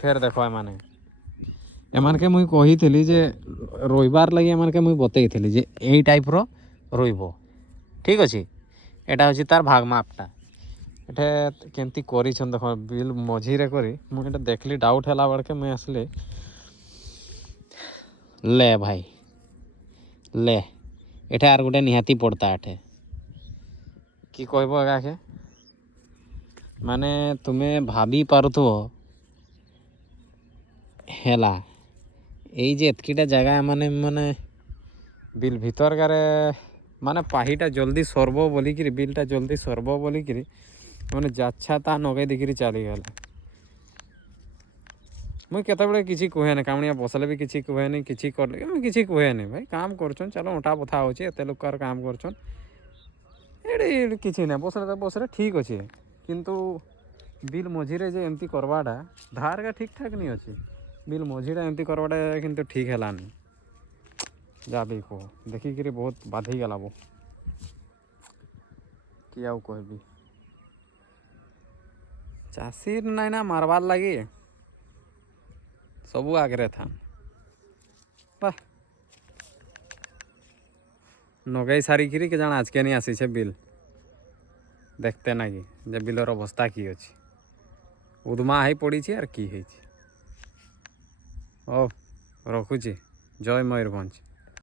ଫେର ଦେଖ ଏମାନକେ ମୁଇଁ କହିଥିଲି ଯେ ରୋଇବାର ଲାଗି ଏମାନକେ ମୁଇଁ ବତେଇଥିଲି ଯେ ଏଇ ଟାଇପ୍ର ରୋଇବ ଠିକ୍ ଅଛି। ଏଇଟା ହେଉଛି ତାର ଭାଗ ମାପଟା। ଏଠେ କେମିତି କରିଛନ୍ ଦେଖ ବିଲ୍ ମଝିରେ କରି ମୁଁ ଏଇଟା ଦେଖିଲି ଡାଉଟ୍ ହେଲା ବେଳକେ ମୁଇଁ ଆସିଲି ଲେ ଭାଇ ଲେ ଏଠେ ଆର୍ ଗୋଟେ ନିହାତି ପଡ଼ତା ଏଠେ କି କହିବ ଏଗାକେ ମାନେ ତୁମେ ଭାବି ପାରୁଥିବ ହେଲା ଏଇ ଯେ ଏତକିଟା ଜାଗା ମାନେ ବିଲ୍ ଭିତରକାରେ ମାନେ ପାହିଟା ଜଲ୍ଦି ସରବ ବୋଲିକିରି ବିଲ୍ଟା ଜଲ୍ଦି ସରବ ବୋଲିକିରି ମାନେ ଯାଚ୍ଛା ତା ନଗେଇ ଦେଇକିରି ଚାଲିଗଲେ। ମୁଇଁ କେତେବେଳେ କିଛି କୁହେନି କାମଣିଆ ବସଲେ ବି କିଛି କୁହେନି କିଛି କଲେ ମୁଇଁ କିଛି କୁହେନି ଭାଇ କାମ କରୁଛନ୍ ଚାଲ ଅଣ୍ଟା ବଥା ହେଉଛି ଏତେ ଲୋକର କାମ କରୁଛନ୍ ଏଇଠି କିଛି ନାହିଁ ବସରେ ଠିକ୍ ଅଛି। କିନ୍ତୁ ବିଲ୍ ମଝିରେ ଯେ ଏମିତି କରବାଟା ଧାରକା ଠିକ୍ ଠାକ୍ ନି ଅଛି ବିଲ୍ ମଝିରେ ଏମିତି କରବାଟା କିନ୍ତୁ ଠିକ୍ ହେଲାନି। ଯା ବି କୁହ ଦେଖିକିରି ବହୁତ ବାଧେଇଗଲା ବୋ କି ଆଉ କହିବି ଚାଷୀ ନାଇଁ ନା ମାରବାର୍ ଲାଗି ସବୁ ଆଗରେ ଥାନ୍ ବା ନଗେଇ ସାରିକିରି କେ ଜାଣା ଆଜକେ ନି ଆସିଛେ ବିଲ୍ ଦେଖତେ ନାକି ଯେ ବିଲର ଅବସ୍ଥା କି ଅଛି ଉଦମା ହେଇ ପଡ଼ିଛି ଆର୍ କି ହେଇଛି। ହଉ ରଖୁଛି। ଜୟ ମୟୂରଭଞ୍ଜ।